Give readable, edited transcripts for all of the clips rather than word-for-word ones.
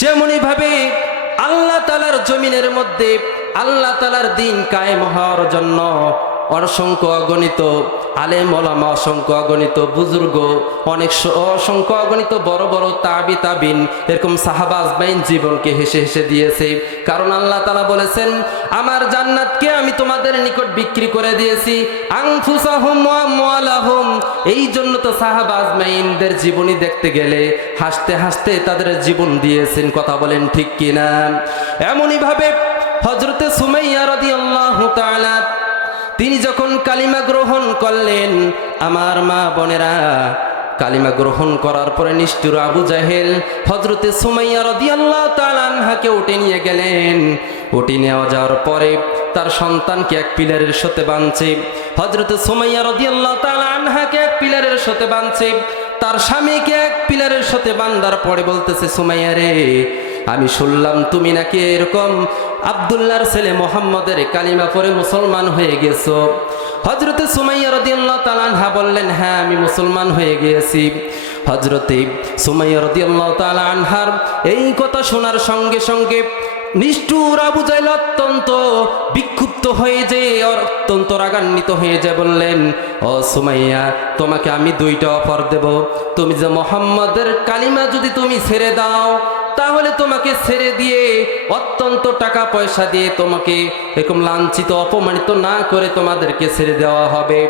যেমনই ভাবে আল্লাহ তাআলার জমিনের মধ্যে আল্লাহ তাআলার দিন কায়েম হওয়ার জন্য অসংখ্য অগণিত আলেম ওলামা, অসংখ্য অগণিত বুজুর্গ, অসংখ্য অগণিত বড় বড় তাবিন এরকম সাহাবা আজমাইন জীবনকে হেসে হেসে দিয়েছে। কারণ আল্লাহ তাআলা বলেছেন, আমার জান্নাতকে আমি তোমাদের নিকট বিক্রি করে দিয়েছি আনফুসাহুম ওয়া আমওয়ালাহুম। এই জন্য তো সাহাবা আজমাইনদের জীবনী দেখতে গেলে হাসতে হাসতে তাদের জীবন দিয়েছেন। কথা বলেন ঠিক কিনা? এমনই ভাবে হযরতে সুমাইয়া রাদিয়াল্লাহু তাআলা তিনি যখন কালিমা গ্রহণ করলেন, আমার মা বোনেরা, কালিমা গ্রহণ করার পরে নিষ্ঠুর আবু জাহেল হযরতে সুমাইয়া রাদিয়াল্লাহু তাআলা আনহাকে উঠে নিয়ে গেলেন। উঠে নেওয়া যাওয়ার পরে তার সন্তানকে এক পিলারের সাথে বাঁধছে। হযরতে সুমাইয়া রাদিয়াল্লাহু তাআলা আনহাকে এক পিলারের সাথে বাঁধছে, তার স্বামীকে এক পিলারের সাথে বাঁধার পরে বলতেছে, সুমাইয়া রে, আমি শুনলাম তুমি নাকি এরকম আব্দুল্লাহর ছেলে মুহাম্মদের কালিমা পড়ে মুসলমান হয়ে গেছো। হযরতে সুমাইয়া রাদিয়াল্লাহু তাআলা আনহা বললেন, হ্যাঁ আমি মুসলমান হয়ে গিয়েছি। হযরতে সুমাইয়া রাদিয়াল্লাহু তাআলা আনহার এই কথা শোনার সঙ্গে সঙ্গে নিষ্ঠুর আবু জাহেল অত্যন্ত বিক্ষুব্ধ হয়ে যায়, অত্যন্ত রাগান্বিত হয়ে যায়। বললেন, ও সুমাইয়া, তোমাকে আমি দুইটা অফার দেব। তুমি যে মুহাম্মদের কালিমা যদি তুমি ছেড়ে দাও, তাহলে তোমাকে ছেড়ে দিয়ে অত্যন্ত টাকা পয়সা দিয়ে তোমাকে এরকম লাঞ্ছিত অপমানিত না করে তোমাদেরকে ছেড়ে দেওয়া হবে।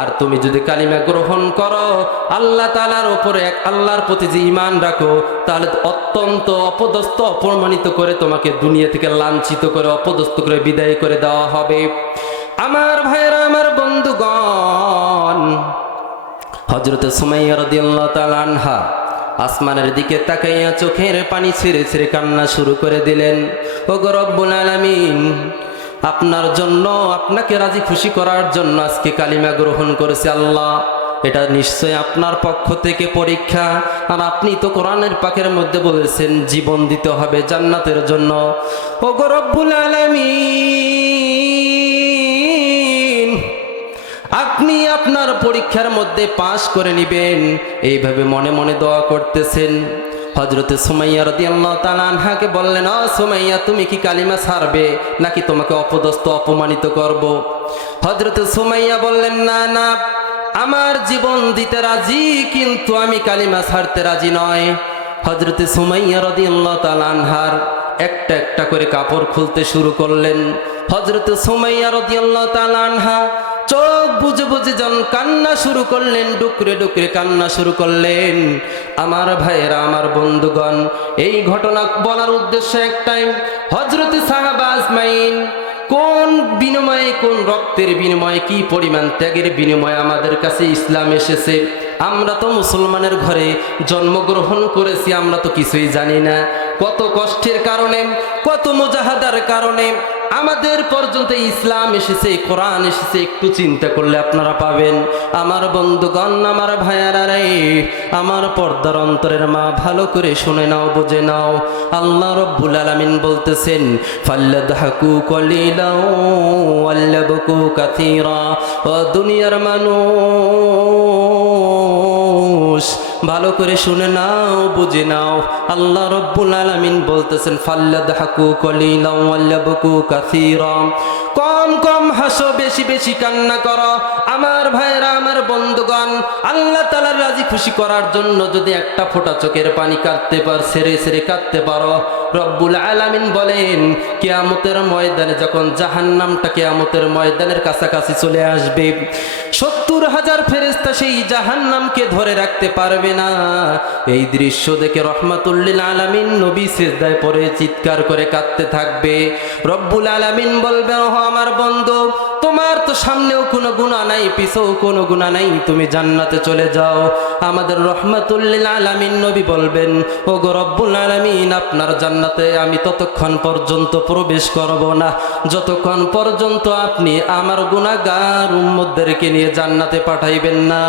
আর তুমি যদি কালিমা গ্রহণ করো, আল্লাহ তাআলার উপরে এক আল্লাহর প্রতি যে ঈমান রাখো, তাহলে অত্যন্ত অপদস্থ অপমানিত করে তোমাকে দুনিয়া থেকে লাঞ্ছিত করে অপদস্থ করে বিদায় করে দেওয়া হবে। আমার ভাইরা, আমার বন্ধুগণ, হযরতে সুমাইয়া রাদিয়াল্লাহু তাআলা আনহা আসমানের দিকে তাকাইয়া চোখের পানি ছেড়ে ছেড়ে কান্না শুরু করে দিলেন। ওগো রব্বুল আলামিন, আপনার জন্য, আপনাকে রাজি খুশি করার জন্য আজকে কালিমা গ্রহণ করেছে আল্লাহ। এটা নিশ্চয় আপনার পক্ষ থেকে পরীক্ষা। আর আপনি তো কোরআনের পাকের মধ্যে বলেছেন জীবন দিতে হবে জান্নাতের জন্য। ওগো রব্বুল আলামিন, আপনি আপনার পরীক্ষার মধ্যে পাশ করে নেবেন, এইভাবে মনে মনে দোয়া করতেছেন। হযরতে সুমাইয়া রাদিয়াল্লাহু তাআলা আনহাকে বললেন, ও সুমাইয়া, তুমি কি কালিমা ছাড়বে নাকি তোমাকে অপদস্থ অপমানিত করব? হযরতে সুমাইয়া বললেন, না না, আমার জীবন দিতে রাজি, কিন্তু আমি কালিমা ছাড়তে রাজি নয়। হযরতে সুমাইয়া রাদিয়াল্লাহু তাআলা আনহার একটা একটা করে কাপড় খুলতে শুরু করলেন। হযরতে সুমাইয়া রাদিয়াল্লাহু তাআলা আনহা চোখ বুজে বুজে যখন কান্না শুরু করলেন, ডুকরে ডুকরে কান্না শুরু করলেন। আমার ভাইয়েরা, আমার বন্ধুগণ, এই ঘটনা বলার উদ্দেশ্য একটাই, হযরতে সাহাবা আজমাইন কোন বিনিময়ে, কোন রক্তের বিনিময়ে, কি পরিমাণ ত্যাগের বিনিময়ে আমাদের কাছে ইসলাম এসেছে। আমরা তো মুসলমানের ঘরে জন্মগ্রহণ করেছি, আমরা তো কিছুই জানি না। কত কষ্টের কারণে, কত মুজাহাদার কারণে আমাদের পর্যন্ত ইসলাম এসেছে, কোরআন এসেছে, একটু চিন্তা করলে আপনারা পাবেন। আমার বন্ধুগণ, আমার ভাইয়ারা রে, আমার পর্দার অন্তরের মা, ভালো করে শুনে নাও, বুঝে নাও। আল্লাহ রব্বুল আলামিন বলতেছেন, ফাল্লাদহাকু কলিলাও ওয়াল্লাবকু কাসীরা। ও দুনিয়ার মানুষ, ভালো করে শুনে নাও, বুঝে নাও। আল্লাহ রব্বুল আলামিন বলতেছেন, ফাল্লাদহাকু কলিলাও ওয়াল্লাবকু কাসীরা। কম কম হাসো, বেশি বেশি কান্না করো। আমার ভাইরা, আমার বন্ধুগণ, আল্লাহ তাআলার রাজি খুশি করার জন্য যদি একটা ফোঁটা চোখের পানি কাঁদতে পার, ছেড়ে ছেড়ে কাঁদতে পারো, রব্বুল আলামিন বলেন, কিয়ামতের ময়দানে যখন জাহান্নামটা কিয়ামতের ময়দানের কাছাকাছি চলে আসবে, ৭০,০০০ ফেরেশতা সেই জাহান্নামকে ধরে রাখতে পারবে না। এই দৃশ্য দেখে রহমাতুল লিল আলামিন নবী সিজদায় পড়ে চিৎকার করে কাঁদতে থাকবে। রব্বুল আলামিন বলবে, ও আমার বন্ধু, তোমার তো সামনেও কোনো গুনাহ নাই, পিছেও কোনো গুনাহ নাই, তুমি জান্নাতে চলে যাও। আমাদের রহমাতুল লিল আলামিন নবী বলবেন, ও গো রব্বুল আলামিন, আপনার জান্নাতে আমি ততক্ষণ পর্যন্ত প্রবেশ করব না যতক্ষণ পর্যন্ত আপনি আমার গুনাহগার উম্মতদেরকে নিয়ে জান্নাতে পাঠাইবেন না।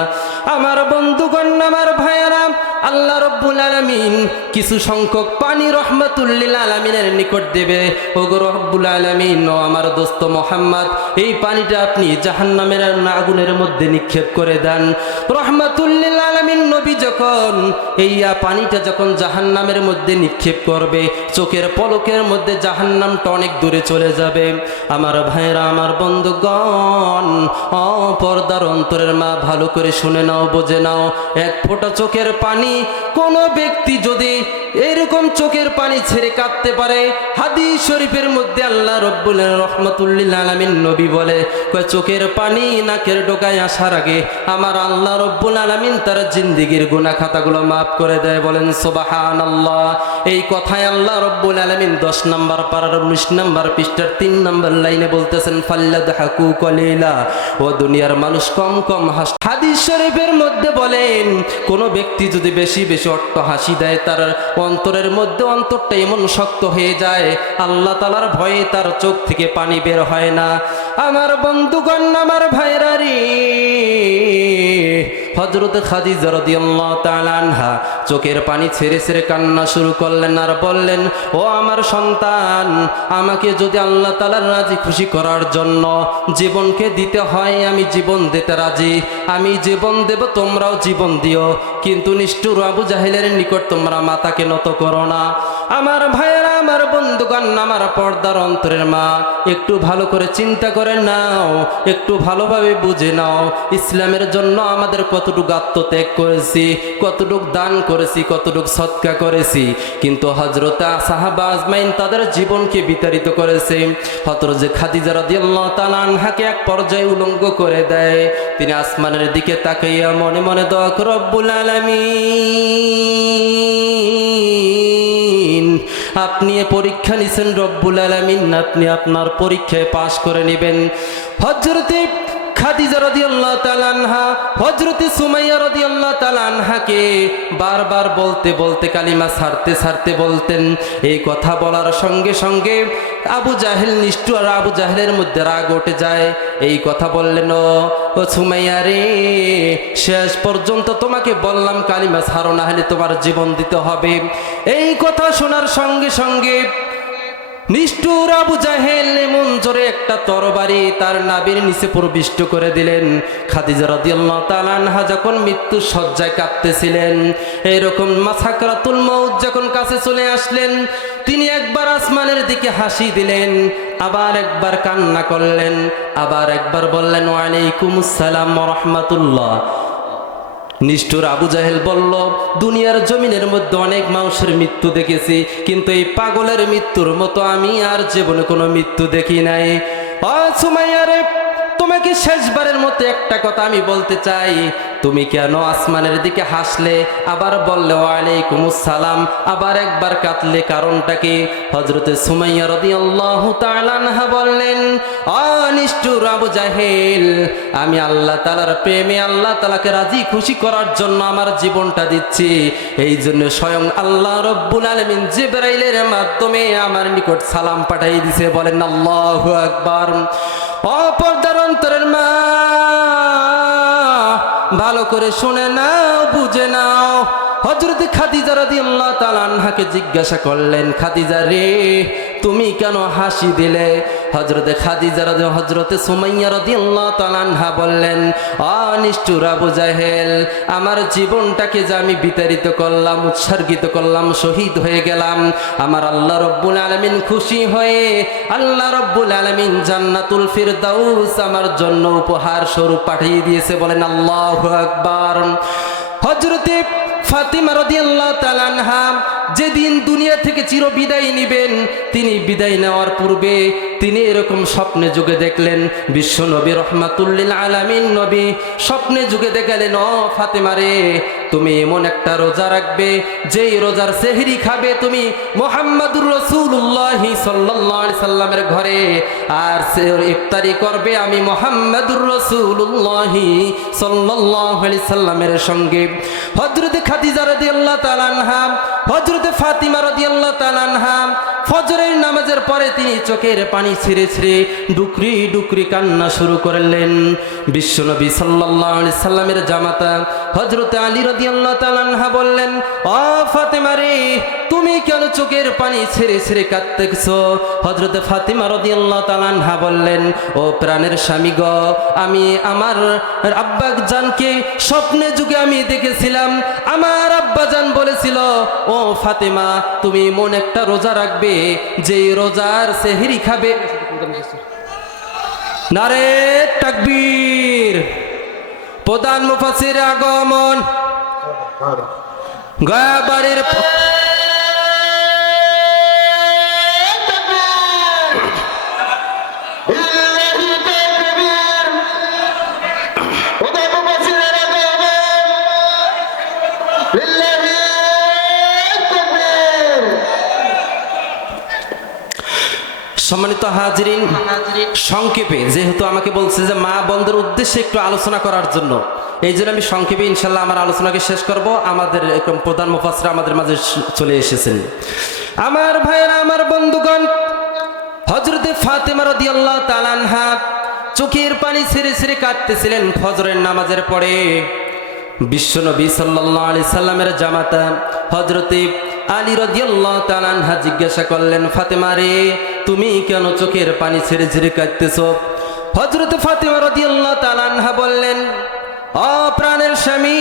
আমার বন্ধুগণ, আমার ভাইয়েরা, আল্লাহ রাব্বুল আলামিন কিছু সংখ্যক পানি রহমাতুল লিল আলামিনের নিকট দেবে। ওগো রব্বুল আলামিন, ও আমার দোস্ত মুহাম্মদ, এই পানিটা আপনি জাহান্নামের আগুনের মধ্যে নিক্ষেপ করে দেন। রহমাতুল লিল আলামিন নবী যখন এই পানিটা যখন জাহান্নামের মধ্যে নিক্ষেপ করবে, চোখের পলকের মধ্যে জাহান্নামটা অনেক দূরে চলে যাবে। আমার ভাইরা, আমার বন্ধুগণ, পর্দার অন্তরের মা, ভালো করে শুনে নাও, বুঝে নাও। এক ফোঁটা চোখের পানি কোনো ব্যক্তি যদি এরকম চোখের পানি ছেড়ে কাঁদতে পারে, হাদিস শরীফের মধ্যে আল্লাহ রব্বুল রহমাতুল লিল আলামিন নবী বলে, চোখের পানি নাকের ডোকায় আসার আগে আমার আল্লাহ রব্বুল আলামিন তার জিন্দেগির গুনাহ খাতাগুলো মাফ করে দেয়। বলেন সুবহানাল্লাহ। এই কথায় আল্লাহ রব্বুল আলামিন 10 নম্বর পারার 19 নম্বর পৃষ্ঠার 3 নম্বর লাইনে বলতেছেন, ফাল্লাদহাকু কলিলা, ও দুনিয়ার মানুষ কম কম হাস। হাদিস শরীফের মধ্যে বলেন, কোন ব্যক্তি যদি বেশি বেশি অট্ট হাসি দেয়, তার অন্তরের মধ্যে অন্তরটা এমন শক্ত হয়ে যায়, আল্লাহ তাআলার ভয়ে তার চোখ থেকে পানি বের হয় না। আমার বন্ধুগণ, আমার ভাইরা রে, হযরত খাদিজা রাদিয়াল্লাহু তাআলা আনহা চোখের পানি ছেড়ে ছেড়ে কান্না শুরু করলেন আর বললেন, ও আমার সন্তান, আমাকে যদি আল্লাহ তাআলার রাজি খুশি করার জন্য জীবনকে দিতে হয়, আমি জীবন দিতে রাজি, আমি জীবন দেব, তোমরাও জীবন দিও, কিন্তু নিষ্ঠুর আবু জাহেলের নিকট তোমরা মাথাকে নত করো না। আমার ভাইয়েরা, আমার বন্ধুগণ, আমার পর্দার অন্তরের মা, একটু ভালো করে চিন্তা করে নাও, একটু ভালোভাবে বুঝে নাও, ইসলামের জন্য আমাদের কতটুকু আত্মত্যাগ করেছি, কতটুকু দান করেছি, কতটুকু সদকা করেছি। কিন্তু হযরত সাহাবা আজমাইন তাদের জীবনকে বিতাড়িত করেছে। হযরত খাদিজা রাদিয়াল্লাহু তাআলা আনহাকে এক পর্যায়ে উলঙ্গ করে দেয়। তিনি আসমানের দিকে তাকাইয়া মনে মনে দোয়া করে, রব্বুল আলামিন, আপনি পরীক্ষা নিছেন রব্বুল আলামিন, আপনি আপনার পরীক্ষায় পাশ করে নেবেন। হযরতে খাদিজা রাদিয়াল্লাহু তাআলা আনহা হযরত সুমাইয়া রাদিয়াল্লাহু তাআলা আনহাকে বারবার বলতে বলতে কালিমা ছাড়তে ছাড়তে বলতেন। এই কথা বলার সঙ্গে সঙ্গে আবু জাহেল, নিষ্ঠুর আবু জাহেলের মধ্যে রাগ উঠে যায়। এই কথা বললেন, ও সুমাইয়া রে, শেষ পর্যন্ত তোমাকে বললাম কালিমা ছাড়ো, না হলে তোমার জীবন দিতে হবে। এই কথা শোনার সঙ্গে সঙ্গে নিষ্ঠুর আবু জাহেল এমন জোরে একটা তরবারি তার নাভির নিচে প্রবিষ্ট করে দিলেন। খাদিজা রাদিয়াল্লাহু তাআলা আনহা যখন মৃত্যু শয্যায় কাঁদতেছিলেন, এইরকম সাকরাতুল মাউত যখন কাছে চলে আসলেন, তিনি একবার আসমানের দিকে হাসি দিলেন, আবার একবার কান্না করলেন, আবার একবার বললেন, ওয়া আলাইকুমুস সালাম ওয়া রাহমাতুল্লাহ। নিষ্ঠুর আবু জাহেল বলল, দুনিয়ার জমিনের মধ্যে অনেক মানুষের মৃত্যু দেখেছি, কিন্তু এই পাগলের মৃত্যুর মতো আমি আর জীবনে কোনো মৃত্যু দেখি নাই। ও সুমাইয়া রে, তোমাকে শেষবারের মতো একটা কথা আমি বলতে চাই, তুমি কেন আসমানের দিকে হাসলে, আবার বললে ওয়া আলাইকুমুস সালাম, আবার একবার কাঁদলে, কারণটা কি? হযরতে সুমাইয়া রাদিয়াল্লাহু তাআলা আনহা বললেন, নিষ্ঠুর আবু জাহেল, আমি আল্লাহ তাআলার প্রেমে, আল্লাহ তাআলাকে রাজি খুশি করার জন্য আমার জীবনটা দিচ্ছি। এই জন্য স্বয়ং আল্লাহ রব্বুল আলামিন জিবরাইলের মাধ্যমে আমার নিকট সালাম পাঠিয়ে দিয়েছে। বলেন আল্লাহু আকবার। পর্দার অন্তরের মা, ভালো করে শুনে নাও, বুঝে নাও। হযরত খাদিজা রাদিয়াল্লাহু তাআলা আনহাকে জিজ্ঞাসা করলেন, খাদিজা রে, তুমি কেন হাসি দিলে? হযরতে খাদিজা হযরতে সুমাইয়া রাদিয়াল্লাহু তাআলা আনহা বললেন, নিষ্ঠুর আবু জাহেল, আমার জীবনটাকে যে আমি বিতাড়িত করলাম, উৎসর্গিত করলাম, শহীদ হয়ে গেলাম, আমার আল্লাহ রব্বুল আলামিন খুশি হয়ে আল্লাহ রব্বুল আলামিন জান্নাতুল ফিরদাউস আমার জন্য উপহার স্বরূপ পাঠিয়ে দিয়েছে। বলেন আল্লাহু আকবার। হযরতে ফাতিমা রাদিয়াল্লাহু তাআলা আনহা যেদিন দুনিয়া থেকে চির বিদায় নেবেন, তিনি বিদায় নেওয়ার পূর্বে তিনি এরকম স্বপ্নে যুগে দেখলেন, বিশ্ব নবী রহমাতুল লিল আলামিন নবী স্বপ্নে যুগে দেখালেন, ও ফাতিমা রে, তুমি এমন একটা রোজা রাখবে, যেই রোজার সেহরি খাবে তুমি মুহাম্মাদুর রাসূলুল্লাহ সাল্লাল্লাহু আলাইহি সাল্লামের ঘরে, আর সেহর ইফতারি করবে আমি মুহাম্মাদুর রাসূলুল্লাহ সাল্লাল্লাহু আলাইহি সাল্লামের সঙ্গে। হযরতে খাদিজা রাদিয়াল্লাহু তাআলা আনহা, হযরতে ফাতিমা রাদিয়াল্লাহু তাআলা আনহা ফজরের নামাজের নামাজের পরে তিনি চোখের পানি ছিঁড়ে ছিঁড়ে ডুকরি ডুকরি কান্না শুরু করলেন। বিশ্বনবী সাল্লাল্লাহু আলাইহি সাল্লামের জামাতা হযরত আলী রাদিয়াল্লাহু তাআলা আনহা বললেন, ও ফাতেমা রে, তুমি কেন চোখের পানি ছেড়ে ছেড়ে কাঁদতেছো? হযরত ফাতেমা রাদিয়াল্লাহু তাআলা আনহা বললেন, ও প্রাণের স্বামী গো, আমি আমার আব্বাজানকে স্বপ্নে যুগে আমি দেখেছিলাম। আমার আব্বাজান বলেছিল, ও ফাতেমা, তুমি এমন একটা রোজা রাখবে যে রোজার সেহরি খাবে। নারে তাকবীর! প্রধান মুফাসসির আগমন। গয়াবাড়ির সম্মানিত হাজিরিন, সংক্ষেপে যেহেতু আমাকে বলছে যে মা বোনদের উদ্দেশ্যে একটু আলোচনা করার জন্য, এই জন্য আমি সংক্ষেপে ইনশাল্লাহ আমার আলোচনাকে শেষ করব। আমাদের প্রধান মুফাসসির আমাদের মাঝে চলে এসেছেন। আমার ভাইয়েরা, আমার বন্ধুগণ, হযরতে ফাতেমা রাদিয়াল্লাহু তাআলা আনহা চোখের পানি ছেড়ে ছেড়ে কাঁদতেছিলেন ফজরের নামাজের পরে। বিশ্বনবী সাল্লাল্লাহু আলাইহি সাল্লামের জামাতা হযরতে আলী রাদিয়াল্লাহু তাআলা আনহা জিজ্ঞাসা করলেন, ফাতেমা রে, তুমি কেন চোখের পানি ছেড়ে ছেড়ে কাঁদতেছো? হযরত ফাতেমা রাদিয়াল্লাহু তাআলা আনহা বললেন, ও প্রাণের স্বামী,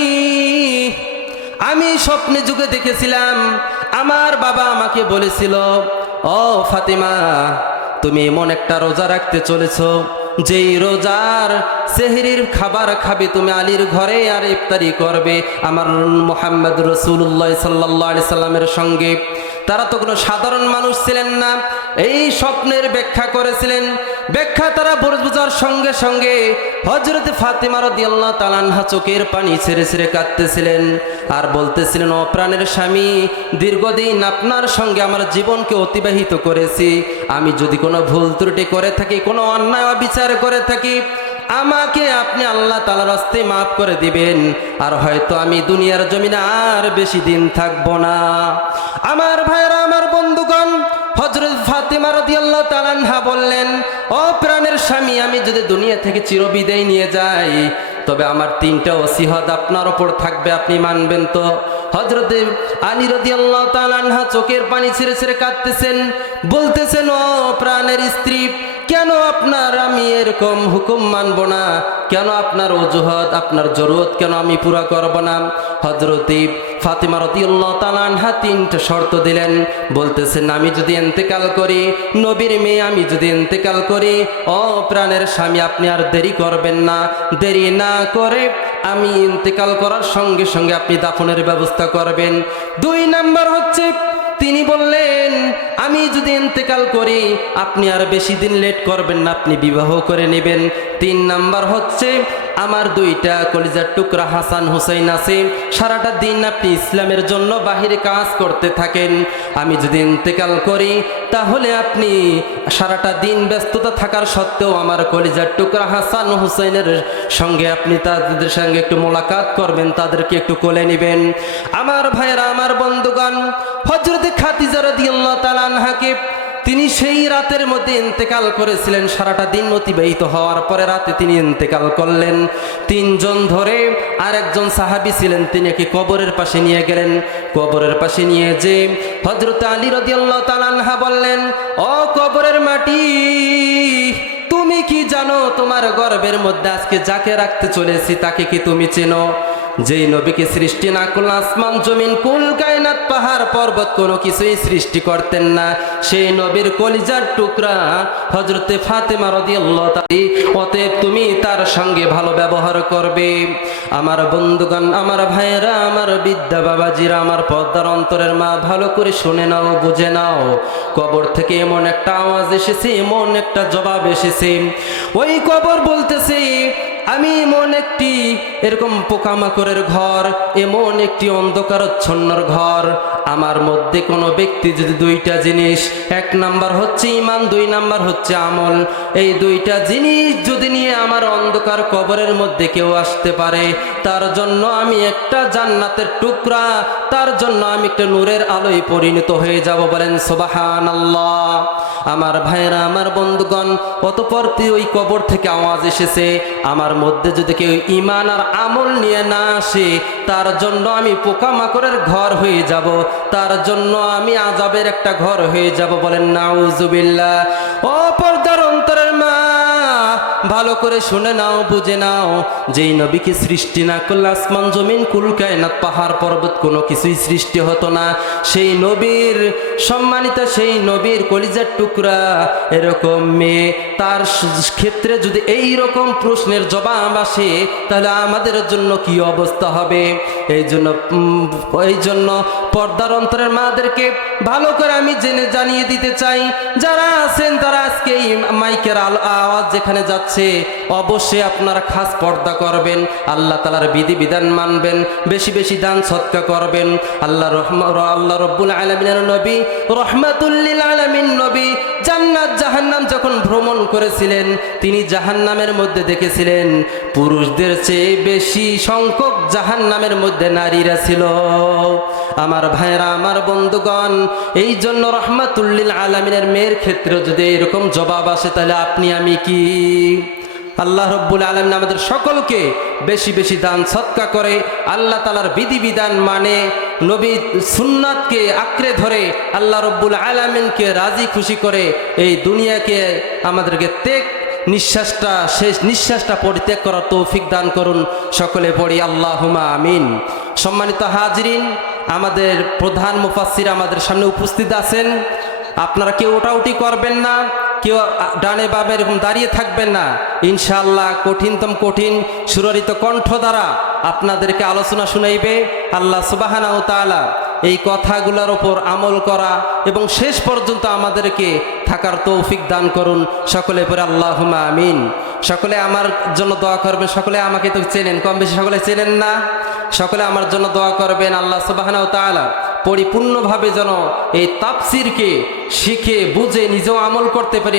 আমি স্বপ্নে যুগে দেখেছিলাম, আমার বাবা আমাকে বলেছিল, ও ফাতেমা, তুমি এমন একটা রোজা রাখতে চলেছো যেই রোজার সেহরির খাবার খাবে তুমি আলীর ঘরে, আর ইফতারি করবে আমার মুহাম্মদ রাসূলুল্লাহ সাল্লাল্লাহু আলাইহি সাল্লামের সঙ্গে। তারা তো কোনো সাধারণ মানুষ ছিলেন না, এই স্বপ্নের ব্যাখ্যা করেছিলেন। ব্যাখ্যা তারা বোঝার সঙ্গে সঙ্গে হযরত ফাতেমা রাদিয়াল্লাহু তাআলা আনহা চোখের পানি ছেড়ে ছেড়ে কাঁদতেছিলেন আর বলতেছিলেন, ও প্রাণের স্বামী, দীর্ঘদিন আপনার সঙ্গে আমার জীবনকে অতিবাহিত করেছি। আমি যদি কোনো ভুল ত্রুটি করে থাকি, কোনো অন্যায় অবিচার করে থাকি, আমাকে আপনি আল্লাহ তাআলার হস্তে মাফ করে দিবেন, আর হয়তো আমি দুনিয়ার জমিনে আর বেশি দিন থাকবো না। আমার ভাইরা, আমার বন্ধুগণ, হযরত ফাতেমা রাদিয়াল্লাহু তাআলা আনহা বললেন, ও প্রাণের স্বামী, আমি যদি দুনিয়া থেকে চিরবিদায় নিয়ে যাই, তবে আমার তিনটা ওসিয়ত আপনার ওপর থাকবে, আপনি মানবেন তো? হযরত আলী রাদিয়াল্লাহু তাআলা আনহা চোখের পানি ছেড়ে ছেড়ে কাঁদতেছেন, বলতেছেন, ও প্রাণের স্ত্রী, কেন আপনার আমি এরকম হুকুম মানব না? কেন আপনার অজুহাত, আপনার জরুরত কেন আমি পুরা করব না? হযরত ফাতেমা রাদিয়াল্লাহু তাআলা আনহা তিনটা শর্ত দিলেন। বলতেছেন, আমি যদি ইন্তেকাল করি, নবীর মেয়ে আমি যদি ইন্তেকাল করি, ও প্রাণের স্বামী, আপনি আর দেরি করবেন না। দেরি না করে আমি ইন্তেকাল করার সঙ্গে সঙ্গে আপনি দাফনের ব্যবস্থা করবেন। 2 নাম্বার হচ্ছে, তিনি বললেন, আমি যদি ইন্তেকাল করি, আপনি আর বেশি দিন লেট করবেন না, আপনি বিবাহ করে নেবেন। 3 নাম্বার হচ্ছে, আমার 2টা কলিজার টুকরা হাসান হুসাইন আছে, সারাটা দিন আপনি ইসলামের জন্য বাহিরে কাজ করতে থাকেন। আমি যদি ইন্তেকাল করি, তাহলে আপনি সারাটা দিন ব্যস্ততা থাকার সত্ত্বেও আমার কলিজার টুকরা হাসান হুসাইনের সঙ্গে আপনি তাদের সঙ্গে একটু মোলাকাত করবেন, তাদেরকে একটু কোলে নেবেন। আমার ভাইয়েরা, আমার বন্ধুগণ, হযরত খাদিজা রাদিয়াল্লাহু তাআলা আনহাকে তিনি সেই রাতের মধ্যে ইন্তেকাল করেছিলেন। সারাটা দিন অতিবাহিত হওয়ার পরে রাতে তিনি ইন্তেকাল করলেন। 3 জন ধরে আরেকজন সাহাবী ছিলেন, তিনি একে কবরের পাশে নিয়ে গেলেন। কবরের পাশে নিয়ে যে হযরত আলী রাদিয়াল্লাহু তাআলা আনহা বললেন, ও কবরের মাটি, তুমি কি জানো তোমার গর্ভের মধ্যে আজকে যাকে রাখতে চলেছি তাকে কি তুমি চেনো? যেই নবীকে সৃষ্টি না করলে আসমান জমিন কুল কায়নাত পাহাড় পর্বত কোনো কিছুই সৃষ্টি করতেন না, সেই নবীর কলিজার টুকরা হযরতে ফাতেমা রাদিয়াল্লাহু তাআলা। অতএব তুমি তার সঙ্গে ভালো ব্যবহার করবে। আমার বন্ধুগণ, আমার ভাইয়েরা, আমার বিদ্যা বাবাজিরা, আমার পর্দার অন্তরের মা, ভালো করে শুনে নাও, বুঝে নাও। কবর থেকে এমন একটা আওয়াজ এসেছে, এমন একটা জবাব এসেছে। ওই কবর বলতেছে, আমি এমন একটি এরকম পোকামাকড়ের ঘর, এমন একটি অন্ধকারচ্ছন্নর ঘর, আমার মধ্যে কোনো ব্যক্তি যদি 2টা জিনিস, 1 নাম্বার হচ্ছে ঈমান, 2 নাম্বার হচ্ছে আমল, এই 2টা জিনিস যদি নিয়ে আমার অন্ধকার কবরের মধ্যে কেউ আসতে পারে, তার জন্য আমি একটা জান্নাতের টুকরা, তার জন্য আমি একটা নূরের আলোয় পরিণত হয়ে যাব। বলেন সুবহানাল্লাহ। আমার ভাইরা, আমার বন্ধুগণ, অতঃপর ওই কবর থেকে আওয়াজ এসেছে, আমার মধ্যে যদি কেউ ঈমান আর আমল নিয়ে না আসে, তার জন্য আমি পোকামাকড়ের ঘর হয়ে যাব, তার জন্য আমি আযাবের একটা ঘর হয়ে যাব। বলেন নাউজুবিল্লাহ। ও পর্দার অন্তরের মা, ভালো করে শুনে নাও, বুঝে নাও, যেই নবীকে সৃষ্টি না করলে আসমান জমিন কুল কায়নাত পাহাড় পর্বত কোনো কিছুই সৃষ্টি হতো না। সেই নবীর সম্মানিত, সেই নবীর কলিজার টুকরা এরকম মেয়ে, তার ক্ষেত্রে যদি এই রকম প্রশ্নের জবাব আসে, তাহলে আমাদের জন্য কি অবস্থা হবে? এই জন্য পর্দার অন্তরের মাদেরকে ভালো করে আমি জানিয়ে দিতে চাই, যারা আছেন তারা আজকে এই মাইকের আওয়াজ যেখানে যাচ্ছে, অবশ্যই আপনারা খাস পর্দা করবেন, আল্লাহ তাআলার বিধিবিধান মানবেন, বেশি বেশি দান সদকা করবেন। আল্লাহ রব্বুল আলামিনের নবী, রহমাতুল লিল আলামিন নবী জান্নাত জাহান্নাম যখন ভ্রমণ করেছিলেন, তিনি জাহান্নামের মধ্যে দেখেছিলেন পুরুষদের চেয়ে বেশি সংখ্যক জাহান্নামের মধ্যে নারীরা ছিল। আমার ভাইরা, আমার বন্ধুগণ, এই জন্য রহমাতুল লিল আলামিনের মেয়ের ক্ষেত্রে যদি এরকম জবাব আসে, তাহলে আপনি আমি কি? আল্লাহ রব্বুল আলামিন আমাদের সকলকে বেশি বেশি দান সদকা করে, আল্লাহ তাআলার বিধিবিধান মানে, নবী সুন্নাতকে আঁকড়ে ধরে আল্লাহ রব্বুল আলামিনকে রাজি খুশি করে এই দুনিয়াকে আমাদেরকে নিঃশ্বাসটা, শেষ নিঃশ্বাসটা পরিত্যাগ করার তৌফিক দান করুন। সকলে পড়ি আল্লাহুম্মা আমিন। সম্মানিত হাজিরিন, আমাদের প্রধান মুফাসসির আমাদের সামনে উপস্থিত আছেন। আপনারা কেউ ওটাউটি করবেন না, কেউ ডানে বামে এরকম দাঁড়িয়ে থাকবেন না। ইনশাআল্লাহ কঠিনতম কঠিন সুররিত কণ্ঠ দ্বারা আপনাদেরকে আলোচনা শুনাইবে। আল্লাহ সুবহানাহু ওয়া তাআলা এই কথাগুলোর ওপর আমল করা এবং শেষ পর্যন্ত আমাদেরকে থাকার তৌফিক দান করুন। সকলে পরে আল্লাহুম্মা আমিন। সকলে আমার জন্য দোয়া করবেন। সকলে আমাকে তো চেনেন, কম বেশি সকলে চেনেন না? সকলে আমার জন্য দোয়া করবেন, আল্লাহ সুবহানাহু ওয়া তাআলা পরিপূর্ণভাবে যেন এই তাফসীরকে শিখে বুঝে নিজেও আমল করতে পারি।